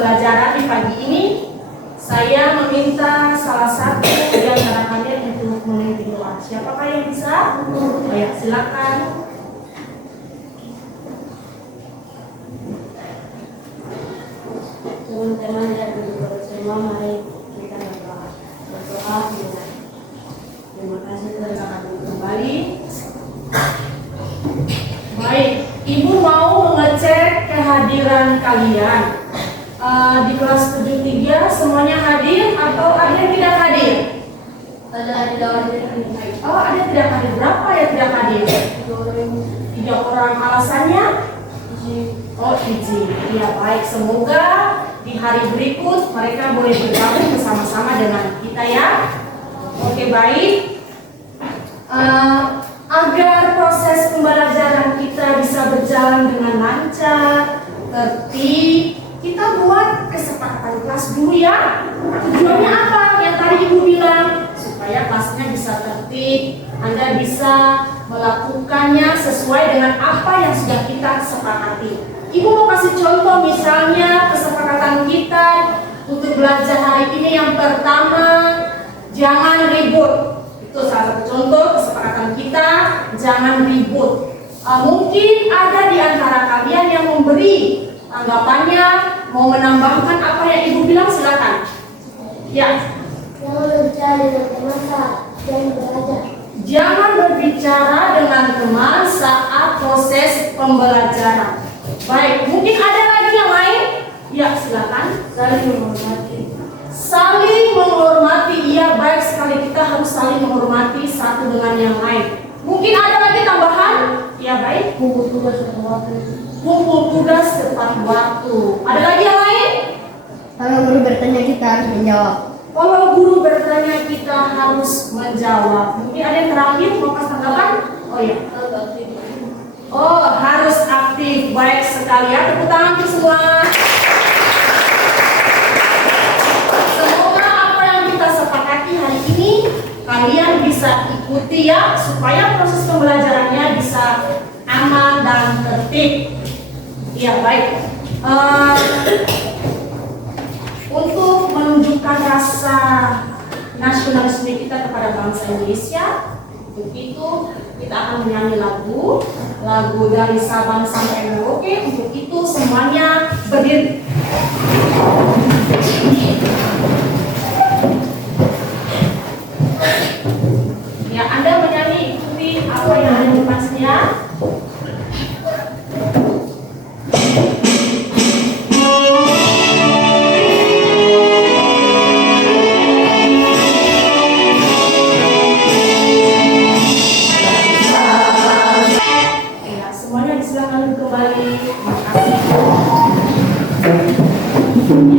pembelajaran di pagi ini, saya meminta salah satu di antara kalian untuk memimpin doa. Siapakah yang bisa? Oh ya, silakan. Teman-teman yang duduk bersama, mari kita berdoa. Terima kasih telah kami kembali. Baik, Ibu mau mengecek kehadiran kalian. Di kelas 73 semuanya hadir atau ada yang tidak hadir? Ada yang tidak hadir. Oh, ada yang tidak hadir. Berapa yang tidak hadir? 3 orang. Alasannya? Oh, izin. Ya, baik. Semoga di hari berikut mereka boleh bergabung bersama-sama dengan kita ya. Oke, baik. Agar proses pembelajaran kita bisa berjalan dengan lancar, tertib, kita buat kesepakatan kelas dulu ya. Tujuannya apa? Yang tadi Ibu bilang, supaya kelasnya bisa tertib, Anda bisa melakukannya sesuai dengan apa yang sudah kita sepakati. Ibu mau kasih contoh, misalnya kesepakatan kita untuk belajar hari ini yang pertama, jangan ribut. Itu salah satu contoh kesepakatan kita, jangan ribut. Mungkin ada di antara kalian yang memberi tanggapannya, mau menambahkan apa yang Ibu bilang, silakan. Ya. Jangan berbicara dengan teman saat belajar. Jangan berbicara dengan teman saat proses pembelajaran. Baik, mungkin ada lagi yang lain? Ya, silakan. Saling menghormati. Saling menghormati, iya baik sekali, kita harus saling menghormati satu dengan yang lain. Mungkin ada lagi tambahan? Ya baik. Kumpul tugas tepat waktu. Kumpul tugas tepat waktu. Ada lagi yang lain? Kalau guru bertanya kita harus menjawab. Kalau guru bertanya kita harus menjawab. Mungkin ada yang terakhir mau kasih tanggapan? Oh ya. Oh, harus aktif. Baik sekali ya. Tepuk tangan untuk semua. Semoga apa yang kita sepakati hari ini kalian bisa ikuti ya, supaya proses pembelajarannya bisa aman dan tertib. Ya baik. Untuk menunjukkan rasa nasionalisme kita kepada bangsa Indonesia, untuk itu kita akan menyanyi lagu dari Sabang sampai Merauke. Untuk itu semuanya berdiri. Ya, Anda menyanyi, ikuti apa yang ada di pasnya.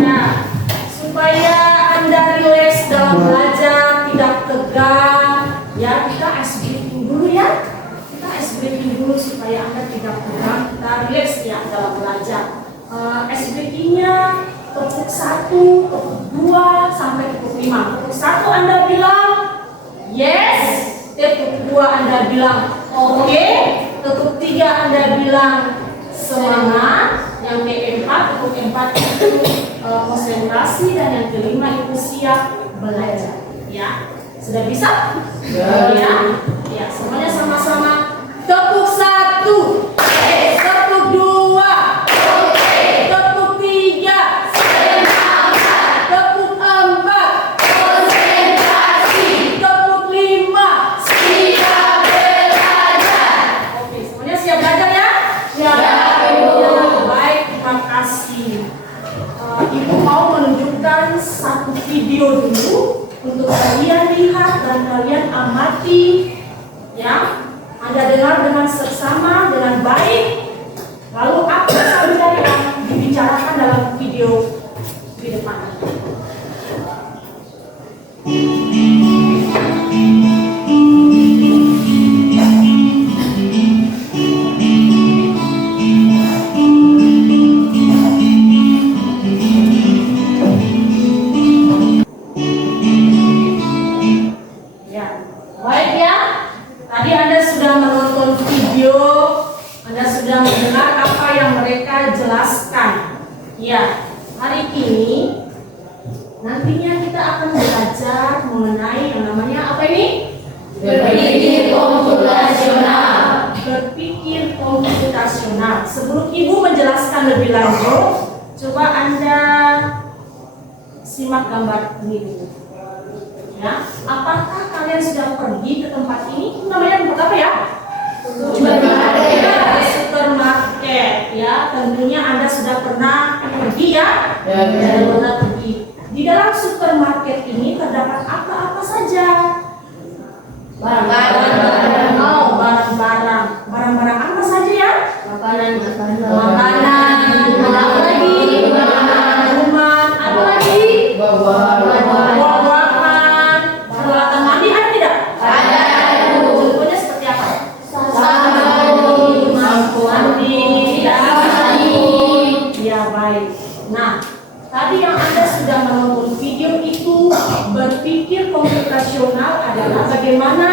Ya, supaya Anda rileks dalam belajar, tidak tegang, ya kita ice breathing dulu ya. Kita ice breathing dulu supaya Anda tidak tegang, kita rileks ya dalam belajar. Ice breathingnya tepuk 1, tepuk 2, sampai tepuk 5. Tepuk 1 Anda bilang yes, tepuk 2 Anda bilang oke, tepuk 3 Anda bilang semangat, yang keempat, tepuk 4 itu konsentrasi, dan yang kelima itu siap belajar. Ya, sudah bisa? Ya, ya, semuanya sama-sama. Tepuk 1, tepuk 2, tepuk 3, tepuk 4, konsentrasi, tepuk 5, siap belajar. Oke, semuanya siap belajar ya? Ya. Baik, terima kasih. Ibu mau menunjukkan satu video dulu untuk kalian lihat dan kalian amati, ya. Anda dengar dengan seksama, dengan baik. Lalu apa saja yang dibicarakan dalam video di depan. hari ini nantinya kita akan belajar mengenai yang namanya apa ini? Berpikir komputasional. Berpikir komputasional. Sebelum Ibu menjelaskan lebih lanjut, coba Anda simak gambar ini dulu. Ya, apakah kalian sudah pergi ke tempat ini? Itu namanya tempat apa ya? Supermarket. Ya, tentunya Anda sudah pernah pergi ya? Sudah pernah pergi. Di dalam supermarket ini terdapat apa-apa saja? Barang-barang. Oh, barang-barang. Barang-barang apa saja ya? Makanan. Makanan. Ada apa lagi? Minuman. Apa lagi? Buah-buahan. Peralatan mandi ada tidak? Ada. Contohnya seperti apa? Sabun, Mandi. Ya, baik. Nah, tadi yang Anda sudah menonton video itu, berpikir komputasional adalah bagaimana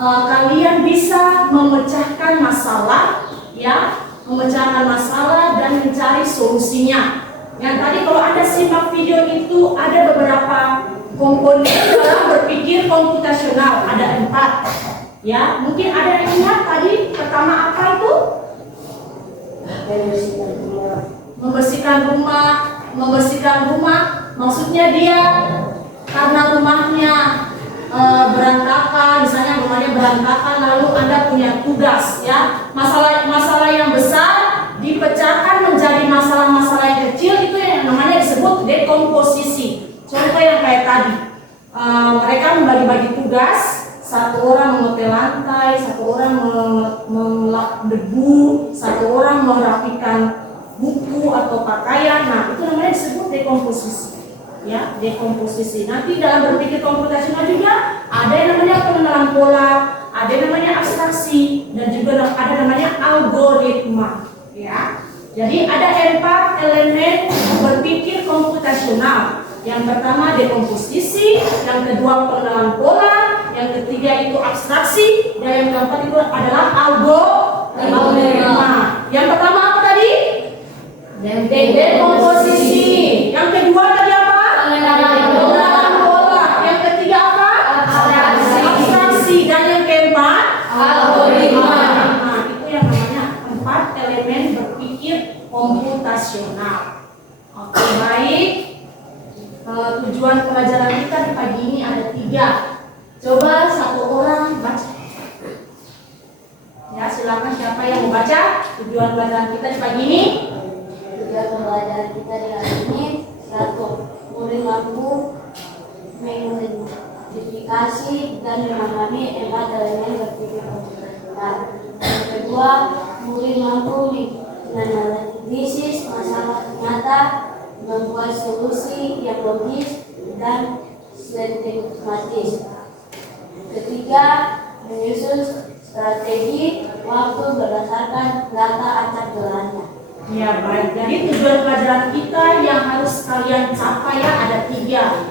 kalian bisa memecahkan masalah, ya, memecahkan masalah dan mencari solusinya. Yang tadi kalau Anda simak video itu ada beberapa komponen dalam berpikir komputasional, ada 4. Ya, mungkin ada yang ingat tadi pertama apa itu? Membersihkan rumah, maksudnya dia karena rumahnya berantakan, misalnya rumahnya berantakan, lalu Anda punya tugas, ya, masalah yang besar dipecahkan menjadi masalah-masalah yang kecil, itu yang namanya disebut dekomposisi. Contoh yang kayak tadi, mereka membagi-bagi tugas, satu orang mengepel lantai, satu orang mengelap debu, satu orang merapikan buku atau pakaian. Nah, itu namanya disebut dekomposisi. Ya, dekomposisi. Nanti dalam berpikir komputasional juga ada yang namanya pengenalan pola, ada yang namanya abstraksi, dan juga ada namanya algoritma. Ya, jadi ada 4 elemen berpikir komputasional. Yang pertama dekomposisi, yang kedua pengenalan pola, yang ketiga itu abstraksi, dan yang keempat itu adalah algoritma. Yang pertama apa tadi? Dekomposisi. Yang kedua tadi apa? Pengenalan pola. Yang ketiga apa? Abstraksi. Dan yang keempat? Algoritma. Nah, itu yang namanya 4 elemen berpikir komputasional. Oke, baik. Tujuan pelajaran kita di pagi ini ada 3. Coba satu orang baca. Ya, silakan siapa yang mau baca tujuan pelajaran kita di pagi ini? Tujuan pembelajaran kita di hari ini 1. Murid mampu mengidentifikasi dan memahami 4 elemen berpikir komputasional. Yang kedua, murid mampu menganalisis masalah nyata, membuat solusi yang logis dan sistematis. Ketiga, menyusun strategi waktu berdasarkan data acak gelarnya. Ya, baik. Jadi tujuan pelajaran kita yang harus kalian capai ya ada 3.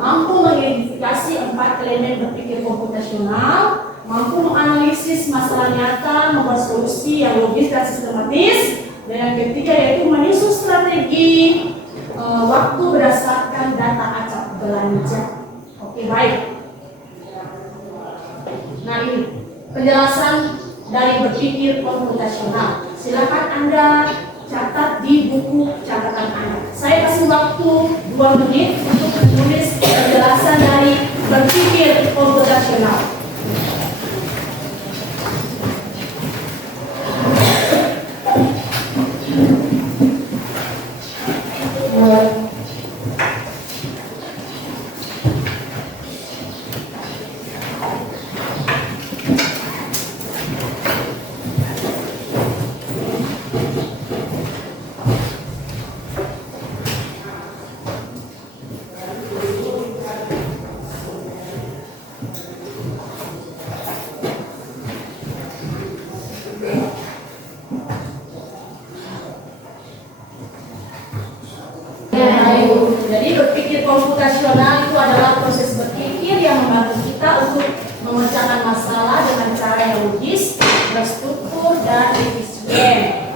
Mampu mengidentifikasi 4 elemen berpikir komputasional, mampu menganalisis masalah nyata, membuat solusi yang logis dan sistematis, dan yang ketiga yaitu menyusun strategi waktu berdasarkan data acak belanja. Oke, baik. Nah, ini penjelasan dari berpikir komputasional. Silakan Anda catat di buku catatan Anda. Saya kasih waktu 2 menit untuk menulis penjelasan dari berpikir komputasional. Jadi berpikir komputasional itu adalah proses berpikir yang membantu kita untuk memecahkan masalah dengan cara yang logis, berstruktur, dan efisien.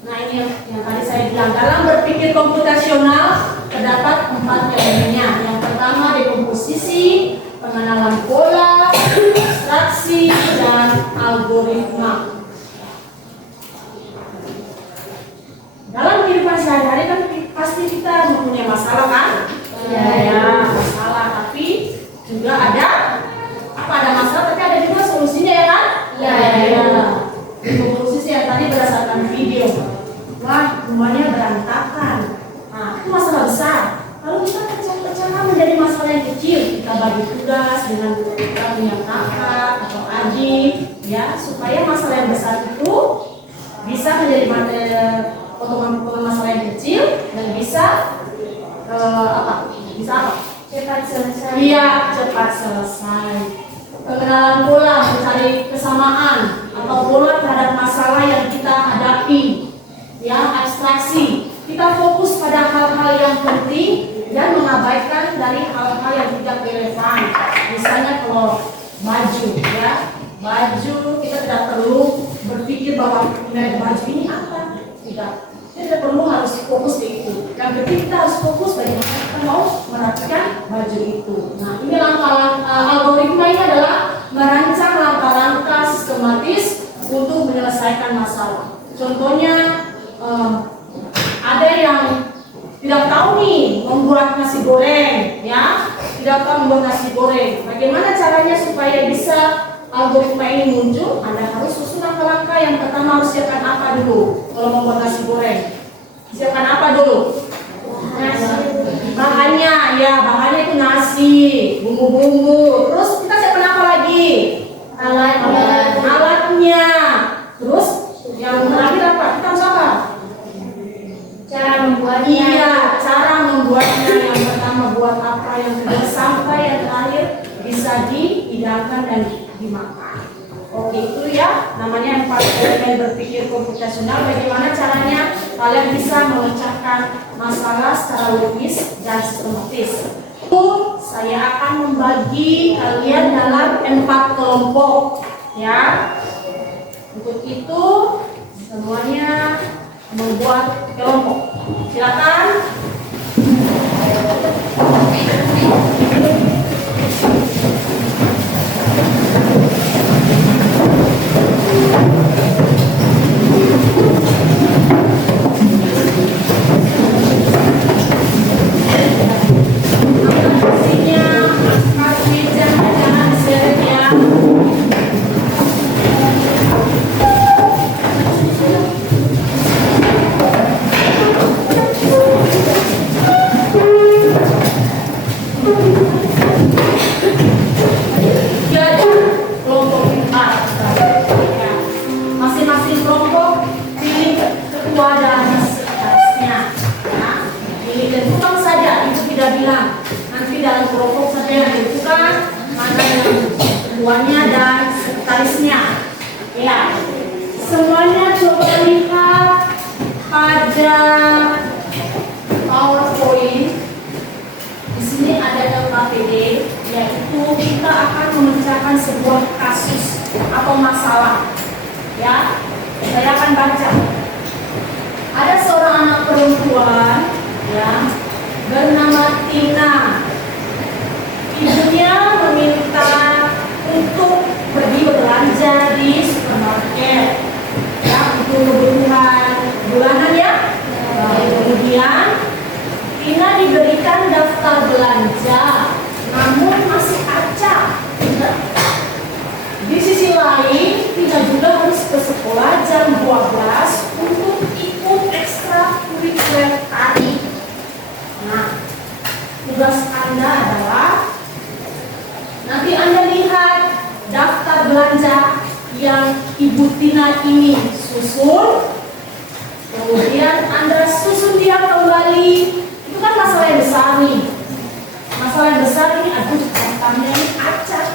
Nah, ini yang tadi saya bilang dalam berpikir komputasional terdapat 4 elemennya. Yang pertama dekomposisi, pengenalan pola, abstraksi, dan algoritma. Dalam kehidupan sehari-hari kan pasti kita mempunyai masalah kan? Ya, masalah. Tapi juga ada masalah, tapi ada juga solusinya ya kan? Ya. Dekomposisi yang tadi berdasarkan video. Wah, rumahnya berantakan. Nah, itu masalah besar. Lalu kita pecah-pecahkan menjadi masalah yang kecil. Kita bagi tugas dengan kita punya kakak atau adik, ya, supaya masalah yang besar itu bisa menjadi potongan-potongan masalah yang kecil dan bisa Bisa apa? Cepat selesai. Iya, cepat selesai. Pengenalan pola, mencari kesamaan atau pola terhadap masalah yang kita hadapi. Ya, abstraksi. Kita fokus pada hal-hal yang penting dan mengabaikan dari hal-hal yang tidak relevan. Misalnya kalau baju, ya, baju kita tidak perlu berpikir bahwa merek baju ini apa. Tidak. Kita tidak perlu harus fokus di itu. Yang penting kita harus fokus bagaimana kita mau merapikan baju itu. Nah, ini langkah-langkah algoritma ini adalah merancang langkah-langkah sistematis untuk menyelesaikan masalah. Contohnya ada yang tidak tahu nih membuat nasi goreng, ya, tidak tahu membuat nasi goreng. Bagaimana caranya supaya bisa algoritma ini muncul? Anda harus susun langkah-langkah. Yang pertama harus siapkan apa dulu kalau membuat nasi goreng? Siapkan apa dulu? Bahannya, ya, bahannya itu nasi, bumbu-bumbu. Terus kita siapkan apa lagi? Alatnya. Terus yang terakhir apa? Kita harus apa? Cara membuatnya. Iya, cara membuatnya. Yang pertama buat apa, yang kedua sampai yang terakhir bisa dihidangkan dan dimakan. Oke, itu ya namanya 4 elemen berpikir komputasional. Bagaimana caranya kalian bisa memecahkan masalah secara logis dan sistematis. Saya akan membagi kalian dalam 4 kelompok, ya. Untuk itu semuanya membuat kelompok. Silakan. Masing-masing kelompok pilih ketua dan sekretarisnya, ya. Pilih tentukan saja, itu tidak bilang. Nanti dalam kelompok saja yang tentukan mana yang ketuanya dan sekretarisnya. Ya, semuanya coba lihat pada PowerPoint. Di sini ada LKPD, yaitu kita akan memecahkan sebuah kasus atau masalah. Ya, saya akan baca. Ada seorang anak perempuan, ya, bernama Tina. Ibunya meminta untuk pergi belanja di supermarket, ya, untuk kebutuhan bulanan, ya. Kemudian Tina diberikan daftar belanja, namun masih acak. Di sisi lain, Tina juga harus ke sekolah jam 12 untuk ikut ekstrakurikuler tari. Nah, tugas Anda adalah nanti Anda lihat daftar belanja yang Ibu Tina ini susun. Kemudian Anda susun dia kembali. Itu kan masalah yang besar nih. Masalah yang besar ini, aduh, daftarnya ini acak.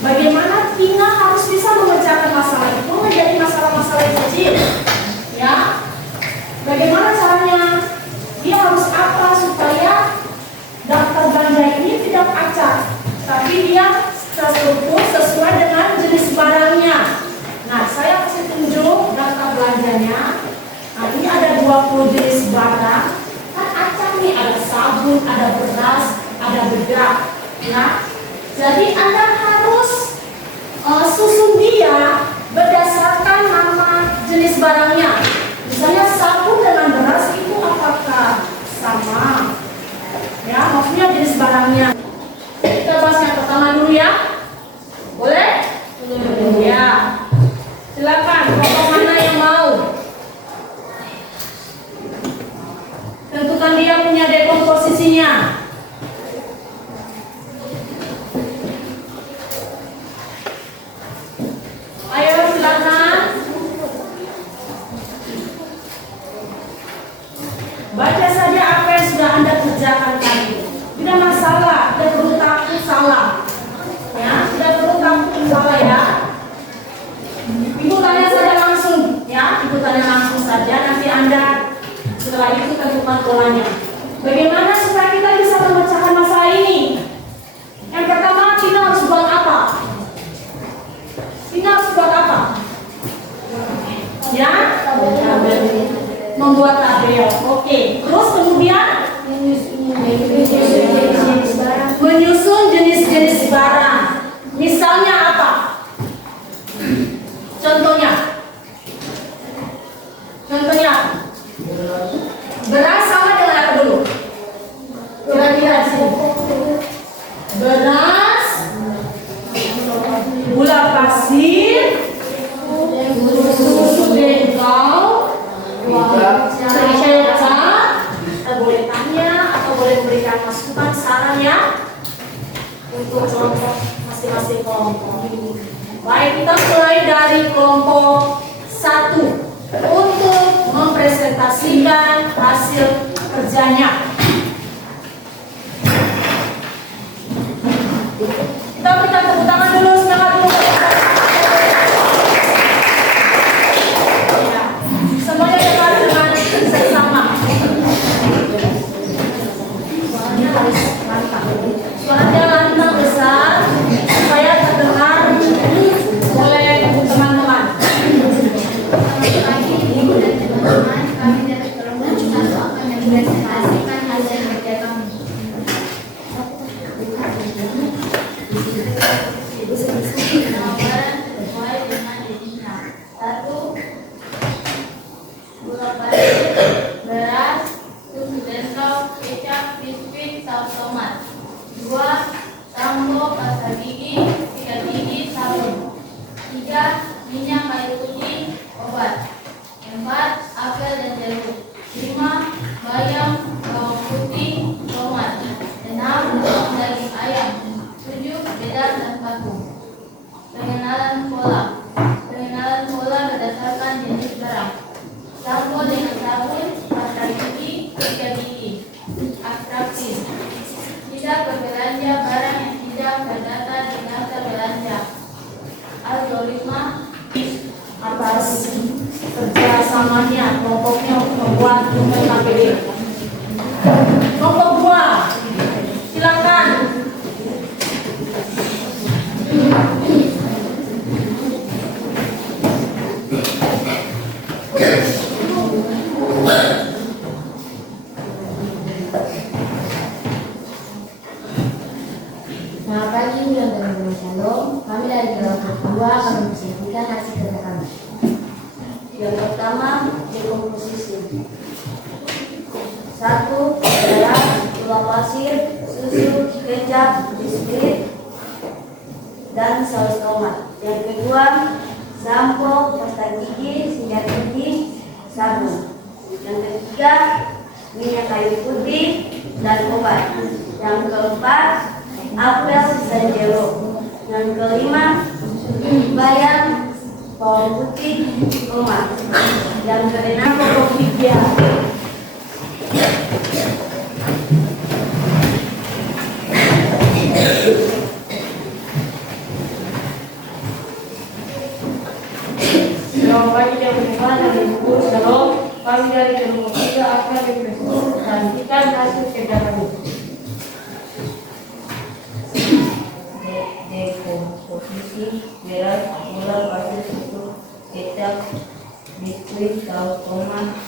Bagaimana Tina harus bisa memecahkan masalah itu menjadi masalah-masalah yang kecil, ya? Bagaimana caranya? Dia harus apa supaya daftar belanja ini tidak acak, tapi dia terstruktur sesuai dengan jenis barangnya. Nah, saya kasih tunjuk daftar belanjanya. Nah, ini ada 20 jenis barang. sabun, ada beras, ada bedak, ya. Jadi Anda harus susun dia berdasarkan nama jenis barangnya. Misalnya sabun dengan beras itu apakah sama? Ya, maksudnya jenis barangnya. Kita bahas yang pertama dulu ya. Boleh? Ya. Silakan, kelompok mana yang mau? Tentukan dia punya dekomposisinya. Ayo silakan. Baca saja apa yang sudah Anda kerjakan tadi. Tidak masalah, tidak perlu takut salah. Ya, tidak perlu takut salah ya. Ibu tanya saja langsung, ya. Ibu tanya langsung saja. Nanti Anda setelah itu tentukan polanya. Bagaimana supaya kita bisa memecahkan masalah ini? Yang pertama, kita harus buat apa? Kita harus buat apa? Ya, membuat tabel. Oke. Terus kemudian menyusun jenis-jenis barang. Misalnya apa? Contohnya beras sama dengan apa dulu? Kira-kira sih. Beras, gula pasir, susu bengkau, kecap. Kita boleh tanya atau boleh berikan masukan saran ya untuk kelompok masing-masing kelompok. Baik, kita mulai dari kelompok 1 untuk mempresentasikan hasil kerjanya. Kita berikan tepuk tangan dulu, semangat dulu. Ya, semuanya dengar dengan seksama. Suaranya harus lantang. Suaranya lantang besar supaya terdengar oleh teman-teman. Selamat pagi, Ibu dan teman-teman. Kami dari kelompok 1 akan mempresentasikan hasil kerja kami. Nama barang sesuai dengan jenisnya. 1. Gula pasir, beras, susu bengkau, kecap, biskuit, saus tomat. 2. Sampo, pasta gigi, sikat gigi, sabun. 3. Minyak kayu putih, obat. 4. Apel dan jeruk. 5. Bayam, bawang putih, tomat. 6. Daging ayam. 7. Bedak dan paku. Pengenalan pola berdasarkan jenis barang. Sampo dengan sabun, pasta gigi, sikat gigi. Abstraksi. Tidak berbelanja barang yang tidak terdata di daftar belanja. Algoritma Atas kerjasamanya kelompoknya untuk membuat rumus KPD. Kelompok 2, silakan. Selamat pagi, Bulan dan Shalom. Kami dari kelompok 2 akan mempresentasikan hasil kerja kami. Yang pertama, dekomposisi. 1. Beras, gula pasir, susu, kecap, biskuit, dan saus tomat. Yang kedua, sampo, pasta gigi, sikat gigi, sabun. Yang ketiga, minyak kayu putih dan obat. Yang keempat, apel dan jeruk. Yang kelima, bayam, bawang putih, tomat. Yang keenam, pokok tiga. Selamat pagi teman-teman dan ibu Shalom. Kami dari kelompok 3 akan mempresentasikan hasil kerja kami. Dekomposisi beras, gula pasir, susu, kecap, biskuit, saus tomat,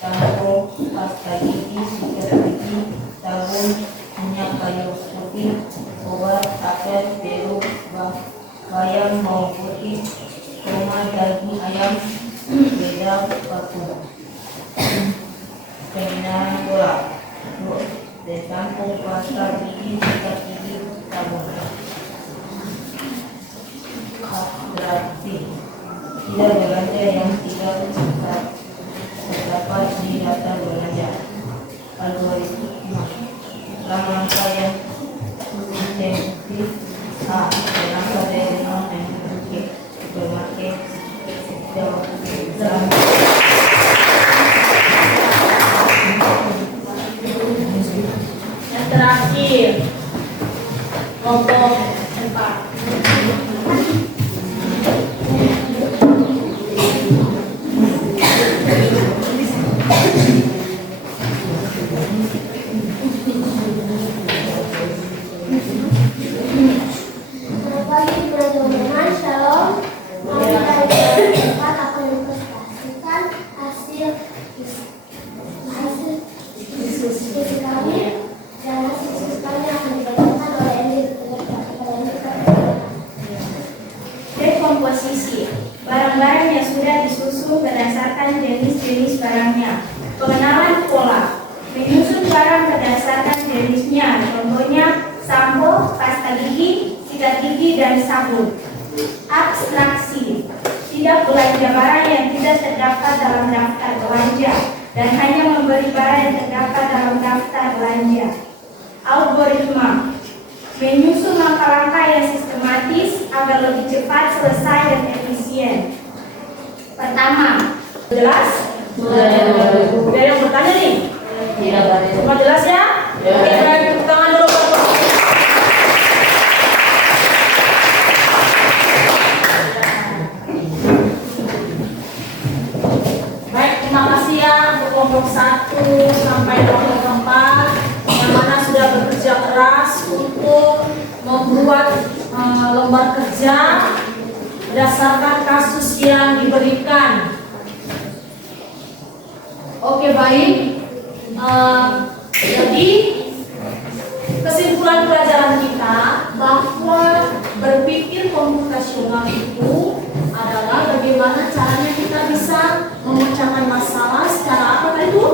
sampo, pasta gigi, sikat gigi, sabun, minyak kayu putih, obat, apel, biru, bayam, bawang putih, kurma, daging ayam, beda, batu, penyinaran bola, sampo, pasta gigi, sikat gigi, sabun. Berarti tidak belanja yang tidak terdapat di daftar belanja. Algoritma langkah yang intensif A. Langkah dari non yang bermakai Yang terakhir, kelompok 4. Selamat pagi teman-teman, shalom. Kami dari kelas 4 akan mempresentasikan hasil diskusi kami, dan hasil diskusi kami akan dibacakan oleh Endi. Dekomposisi barang-barang yang sudah disusun berdasarkan jenis-jenis barangnya. Pengenalan pola menyusun barang berdasarkan jenisnya, contohnya sampo, pasta gigi, sikat gigi, dan sabun. Abstraksi tidak belanja barang yang tidak terdapat dalam daftar belanja dan hanya membeli barang yang terdapat dalam daftar belanja. Algoritma menyusun langkah-langkah yang sistematis agar lebih cepat selesai dan efisien. Pertama, Jelas? Ada yang bertanya nih? Semua jelas ya? Oke, baik, tepuk tangan dulu. Baik, terima kasih ya untuk kelompok 1 sampai kelompok 4 yang mana sudah bekerja keras untuk membuat lembar kerja berdasarkan kasus yang diberikan. Oke, baik. Jadi kesimpulan pelajaran kita bahwa berpikir komputasional itu adalah bagaimana caranya kita bisa memecahkan masalah secara apa tadi itu?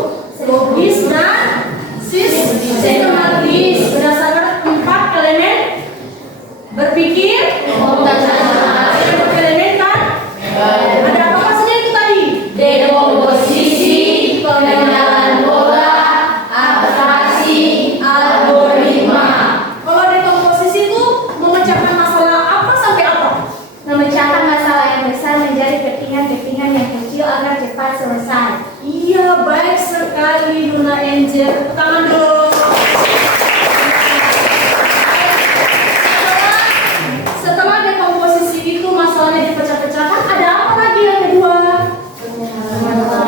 Logis dan sistematis berdasarkan 4 elemen berpikir komputasional. Ada 4 elemen kan? Ada apa saja itu tadi? Dekomposisi, pengenalan pola, abstraksi, algoritma. Kalau dekomposisi itu memecahkan masalah apa sampai apa? memecahkan masalah yang besar menjadi kepingan-kepingan yang kecil agar cepat selesai. Iya, baik sekali Luna Angel. Tepuk tangan dulu. Setelah dekomposisi itu masalahnya dipecah-pecahkan, ada apa lagi yang kedua?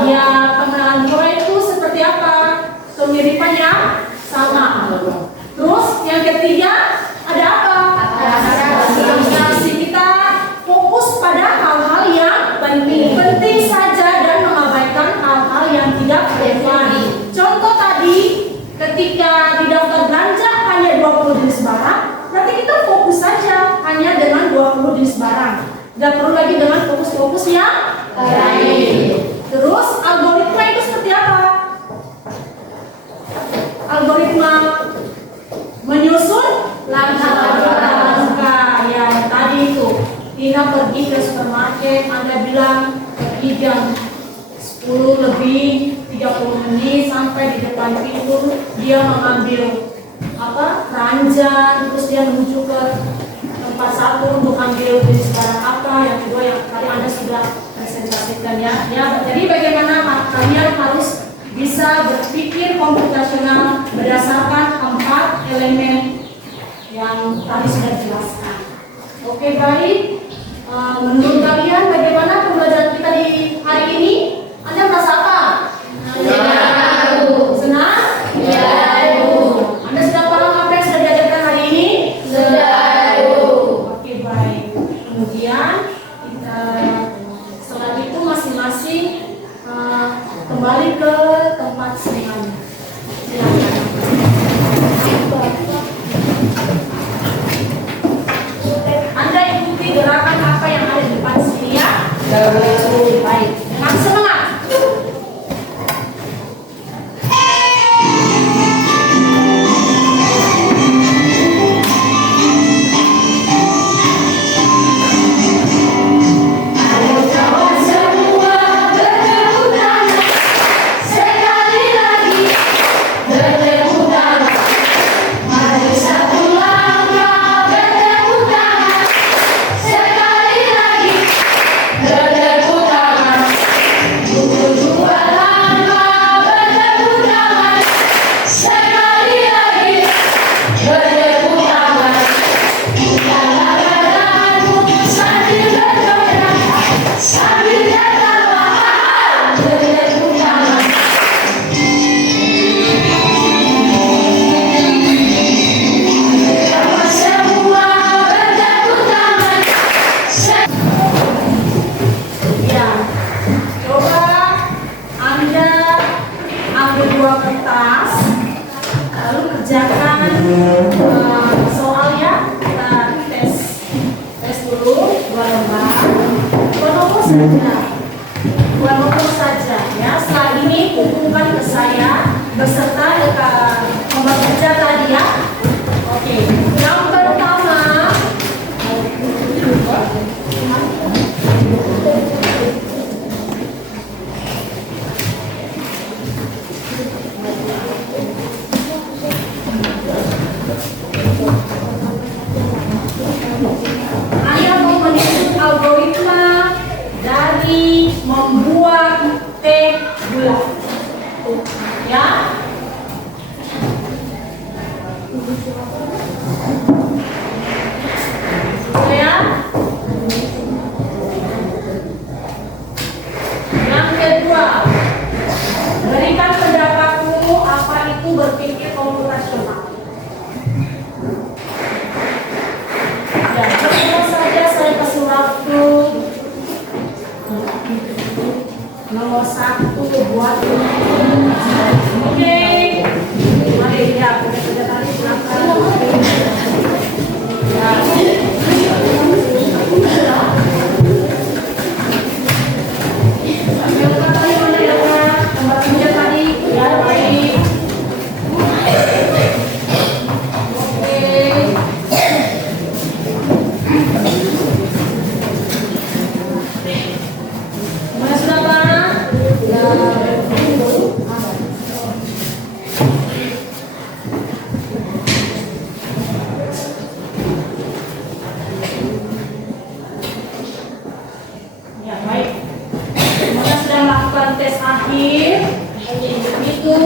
Ya, pengenalan pola itu seperti apa? Kemiripannya sama. Terus yang ketiga ada apa? Abstraksi. Kita fokus pada hal-hal yang penting saja dan mengabaikan hal-hal yang tidak relevan. Contoh tadi, ketika di daftar belanja hanya 20 jenis barang, berarti kita fokus saja hanya dengan 20 jenis barang. Gak perlu lagi dengan fokus-fokus yang lain. Terus algoritma itu seperti apa? Algoritma menyusun langkah-langkah yang tadi itu. Tina pergi ke supermarket, Anda bilang pergi jam 10 lebih 30 menit sampai di depan pintu, dia mengambil keranjang, terus dia menuju ke tempat satu untuk ambil jenis barang apa, yang kedua yang tadi Anda sudah presentasikan ya. Jadi bagaimana kalian harus bisa berpikir komputasional berdasarkan 4 elemen yang tadi sudah dijelaskan. Oke, baik. Menurut kalian bagaimana pembelajaran kita di hari ini? Anda merasa apa? Senang? Anda sudah paham apa yang sudah diajarkan hari ini? Oke, baik. Kemudian kita setelah itu masing-masing kembali ke tempat semuanya. Silakan. Anda ikuti gerakan apa yang ada di depan sini ya. Baik. Dengan semangat. Ya, coba Anda ambil dua kertas, lalu kerjakan soalnya. Kita tes dulu dua lembar. Dua nomor saja, ya. Setelah ini hubungkan ke saya beserta dengan nomor kerja tadi ya. Oke, yang pertama. Anda mau meniru algoritma dari membuat teh gula, ya? Ya. Yang kedua, berikan pendapatmu apa itu berpikir komputasional. Ya, tentu saja saya kasih waktu nomor 1 buat oke. Mari ya, kerja tadi silakan. Ya. Sambil kali mana ya, Kak? Nomor kerja tadi ya, baik. Oke. Mana sudah Pak? Ya. Ya baik. Semuanya sudah melakukan tes akhir. Itu